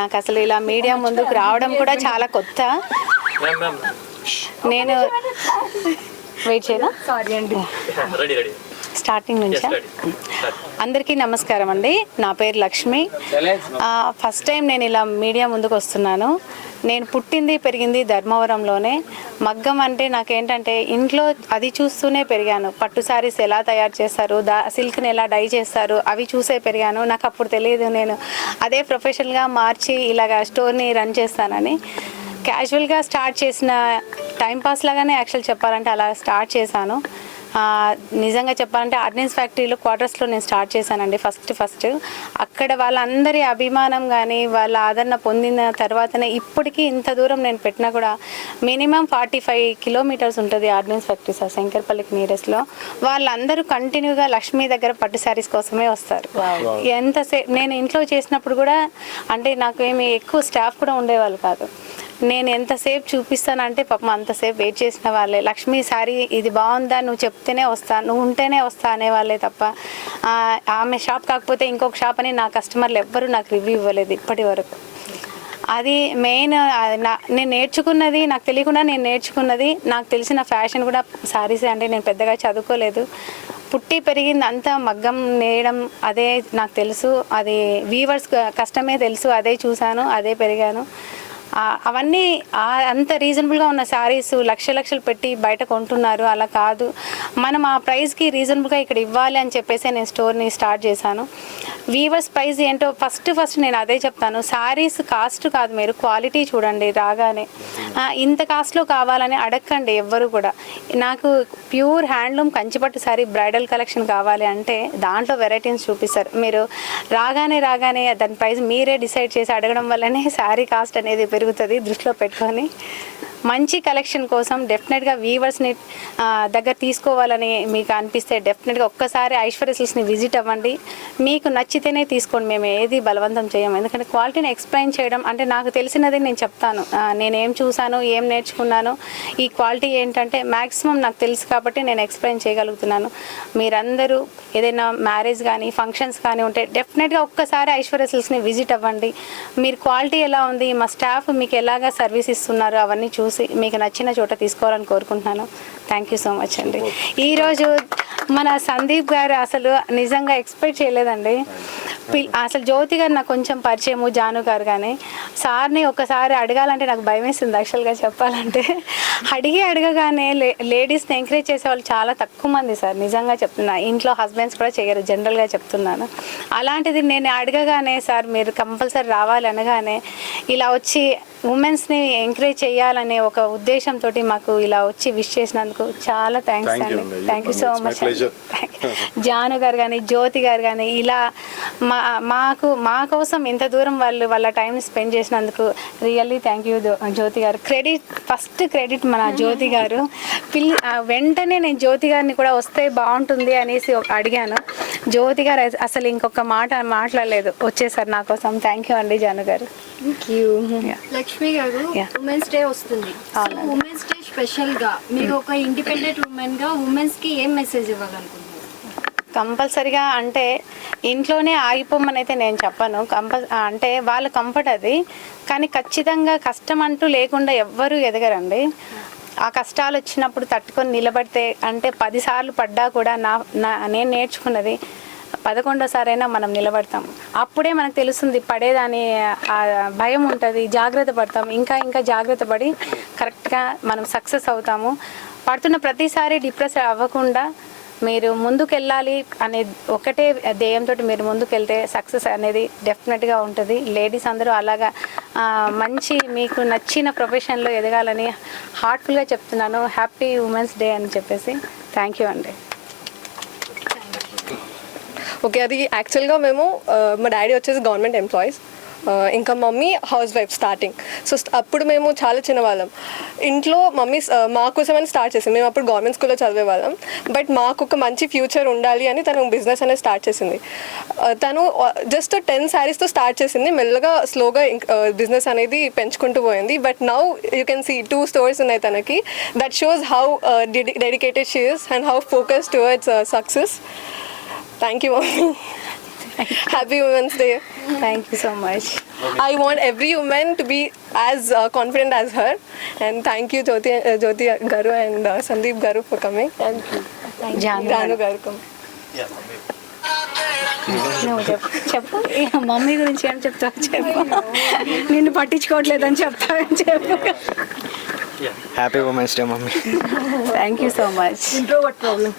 నాకు అసలు ఇలా మీడియా ముందుకు రావడం కూడా చాలా కొత్త. నేను వెయిట్ చేయనా? సారీ అండి, స్టార్టింగ్ నుంచా? అందరికీ నమస్కారం అండి. నా పేరు లక్ష్మి. ఫస్ట్ టైం నేను ఇలా మీడియా ముందుకు వస్తున్నాను. నేను పుట్టింది పెరిగింది ధర్మవరంలోనే. మగ్గం అంటే నాకేంటంటే ఇంట్లో అది చూస్తూనే పెరిగాను. పట్టు శారీస్ ఎలా తయారు చేస్తారు, సిల్క్ని ఎలా డై చేస్తారు అవి చూసే పెరిగాను. నాకు అప్పుడు తెలియదు నేను అదే ప్రొఫెషనల్గా మార్చి ఇలాగ స్టోర్ని రన్ చేస్తానని. క్యాజువల్గా స్టార్ట్ చేసిన టైంపాస్ లాగానే యాక్చువల్ చెప్పాలంటే అలా స్టార్ట్ చేశాను. నిజంగా చెప్పాలంటే ఆర్డినెన్స్ ఫ్యాక్టరీలో క్వార్టర్స్లో నేను స్టార్ట్ చేశానండి ఫస్ట్. అక్కడ వాళ్ళందరి అభిమానం కానీ వాళ్ళ ఆదరణ పొందిన తర్వాతనే ఇప్పటికీ ఇంత దూరం నేను పెట్టినా కూడా మినిమం 45 కిలోమీటర్స్ ఉంటుంది ఆర్డినెన్స్ ఫ్యాక్టరీ సార్, శంకర్పల్లికి నియరెస్ట్లో. వాళ్ళందరూ కంటిన్యూగా లక్ష్మీ దగ్గర పట్టు శారీస్ కోసమే వస్తారు. ఎంతసేపు నేను ఇంట్లో చేసినప్పుడు కూడా అంటే నాకు ఏమి ఎక్కువ స్టాఫ్ కూడా ఉండేవాళ్ళు కాదు. నేను ఎంతసేపు చూపిస్తానంటే పాపం అంతసేపు వెయిట్ చేసిన వాళ్ళే. లక్ష్మీ శారీ ఇది బాగుందా, నువ్వు చెప్తేనే వస్తా, నువ్వు ఉంటేనే వస్తా అనేవాళ్ళే తప్ప ఆమె షాప్ కాకపోతే ఇంకొక షాప్ అని నా కస్టమర్లు ఎవ్వరూ నాకు రివ్యూ ఇవ్వలేదు ఇప్పటి వరకు. అది మెయిన్. నేను నేర్చుకున్నది నాకు తెలియకుండా నేను నేర్చుకున్నది. నాకు తెలిసిన ఫ్యాషన్ కూడా శారీసే. అంటే నేను పెద్దగా చదువుకోలేదు. పుట్టి పెరిగింది అంతా మగ్గం నేయడం అదే నాకు తెలుసు. అది వీవర్స్ కష్టమే తెలుసు, అదే చూశాను, అదే పెరిగాను. అవన్నీ అంత రీజనబుల్గా ఉన్న శారీస్ లక్షలు పెట్టి బయట కొంటున్నారు. అలా కాదు, మనం ఆ ప్రైస్కి రీజనబుల్గా ఇక్కడ ఇవ్వాలి అని చెప్పేసి నేను స్టోర్ని స్టార్ట్ చేశాను. వీవర్స్ ప్రైస్ ఏంటో ఫస్ట్ నేను అదే చెప్తాను. శారీస్ కాస్ట్ కాదు, మీరు క్వాలిటీ చూడండి. రాగానే ఇంత కాస్ట్లో కావాలని అడగండి ఎవ్వరు కూడా. నాకు ప్యూర్ హ్యాండ్లూమ్ కంచిపట్టు శారీ బ్రైడల్ కలెక్షన్ కావాలి అంటే దాంట్లో వెరైటీస్ చూపిస్తారు. మీరు రాగానే దాని ప్రైస్ మీరే డిసైడ్ చేసి అడగడం వల్లనే శారీ కాస్ట్ అనేది పెరుగుతుంది. దృష్టిలో పెట్టుకొని మంచి కలెక్షన్ కోసం డెఫినెట్గా వీవర్స్ని దగ్గర తీసుకోవాలని మీకు అనిపిస్తే డెఫినెట్గా ఒక్కసారి ఐశ్వర్య సిల్క్స్ని విజిట్ అవ్వండి. మీకు నచ్చితేనే తీసుకోండి, మేము ఏది బలవంతం చేయము. ఎందుకంటే క్వాలిటీని ఎక్స్ప్లెయిన్ చేయడం అంటే నాకు తెలిసినది నేను చెప్తాను. నేనేం చూసాను, ఏం నేర్చుకున్నాను, ఈ క్వాలిటీ ఏంటంటే మ్యాక్సిమం నాకు తెలుసు కాబట్టి నేను ఎక్స్ప్లెయిన్ చేయగలుగుతున్నాను. మీరందరూ ఏదైనా మ్యారేజ్ కానీ ఫంక్షన్స్ కానీ ఉంటే డెఫినెట్గా ఒక్కసారి ఐశ్వర్య సిల్క్స్ని విజిట్ అవ్వండి. మీరు క్వాలిటీ ఎలా ఉంది, మా స్టాఫ్ మీకు ఎలాగా సర్వీస్ ఇస్తున్నారు అవన్నీ చూసి మీకు నచ్చిన చోట తీసుకోవాలని కోరుకుంటున్నాను. థ్యాంక్ యూ సో మచ్ అండి. ఈరోజు మన సందీప్ గారు అసలు నిజంగా ఎక్స్పెక్ట్ చేయలేదండి. అసలు జ్యోతి గారు నాకు కొంచెం పరిచయము, జాను గారు కానీ సార్ని ఒకసారి అడగాలంటే నాకు భయం వేస్తుంది యాక్చువల్గా చెప్పాలంటే. అడగగానే లేడీస్ని ఎంకరేజ్ చేసే వాళ్ళు చాలా తక్కువ మంది సార్, నిజంగా చెప్తున్నా. ఇంట్లో హస్బెండ్స్ కూడా చేయరు, జనరల్గా చెప్తున్నాను. అలాంటిది నేను అడగగానే సార్ మీరు కంపల్సరీ రావాలి అనగానే ఇలా వచ్చి ఉమెన్స్ని ఎంకరేజ్ చేయాలనే ఒక ఉద్దేశంతో మాకు ఇలా వచ్చి విష్ చేసినందుకు చాలా థ్యాంక్స్ అండి. Thank you so much. Janu garu కానీ జ్యోతి గారు కానీ ఇలా మా కోసం ఇంత దూరం వాళ్ళ టైం స్పెండ్ చేసినందుకు రియల్లీ థ్యాంక్ యూ జ్యోతి గారు. ఫస్ట్ క్రెడిట్ మన జ్యోతి గారు. వెంటనే నేను జ్యోతి గారిని కూడా వస్తే బాగుంటుంది అనేసి అడిగాను. జ్యోతి గారు అసలు ఇంకొక మాట మాట్లాడలేదు, వచ్చేసారు నా కోసం. థ్యాంక్ యూ అండి జాను గారు. Thank you. Lakshmi garu, women's day వస్తుంది. ఉమెన్స్ డే స్పెషల్గా మీరు ఒక ఇండిపెండెంట్ ఉమెన్గా ఉమెన్స్కి ఏం మెసేజ్ ఇవ్వాలనుకుంటున్నారు? కంపల్సరిగా అంటే ఇంట్లోనే ఆగిపోమని అయితే నేను చెప్పను. అంటే వాళ్ళ కంఫర్ట్ అది, కానీ ఖచ్చితంగా కష్టం అంటూ లేకుండా ఎవ్వరూ ఎదగరండి. ఆ కష్టాలు వచ్చినప్పుడు తట్టుకొని నిలబడితే అంటే 10 సార్లు పడ్డా కూడా నేను నేర్చుకున్నది 11వ మనం నిలబడతాం. అప్పుడే మనకు తెలుస్తుంది పడేదాని భయం ఉంటుంది, జాగ్రత్త పడతాం. ఇంకా జాగ్రత్త పడి కరెక్ట్గా మనం సక్సెస్ అవుతాము. పడుతున్న ప్రతిసారి డిప్రెస్ అవ్వకుండా మీరు ముందుకెళ్ళాలి అనే ఒకటే ధ్యేయంతో మీరు ముందుకెళ్తే సక్సెస్ అనేది డెఫినెట్గా ఉంటుంది. లేడీస్ అందరూ అలాగా మంచి మీకు నచ్చిన ప్రొఫెషన్లో ఎదగాలని హార్ట్ఫుల్గా చెప్తున్నాను. హ్యాపీ ఉమెన్స్ డే అని చెప్పేసి థ్యాంక్ యూ అండి. ఓకే, అది యాక్చువల్గా మేము మా డాడీ వచ్చేసి గవర్నమెంట్ ఎంప్లాయీస్, ఇంకా mummy house wife starting. So అప్పుడు మేము చాలా చిన్నవాళ్ళం. ఇంట్లో మమ్మీ మా కోసమని స్టార్ట్ చేసింది. మేము అప్పుడు గవర్నమెంట్ స్కూల్లో చదివేవాళ్ళం. బట్ మాకు ఒక మంచి ఫ్యూచర్ ఉండాలి అని తను బిజినెస్ అనేది స్టార్ట్ చేసింది. తను జస్ట్ 10 శారీస్తో స్టార్ట్ చేసింది. మెల్లగా స్లోగా బిజినెస్ అనేది పెంచుకుంటూ పోయింది. But now you can see 2 stores ఉన్నాయి తనకి. That shows how dedicated she is and how focus towards success. Thank you mummy. Happy women's day. Thank you so much. I want every woman to be as confident as her, and thank you Jyoti Garu and Sandeep Garu for coming, and Janu Garu come. నువ్వు చెప్పు ఇక mummy గురించి ఏం చెప్తావు చెప్పు. నిన్ను పట్టించుకోవట్లేదని చెప్తావని చెప్పు. Happy women's day mummy. Thank you so much. Introvert problem.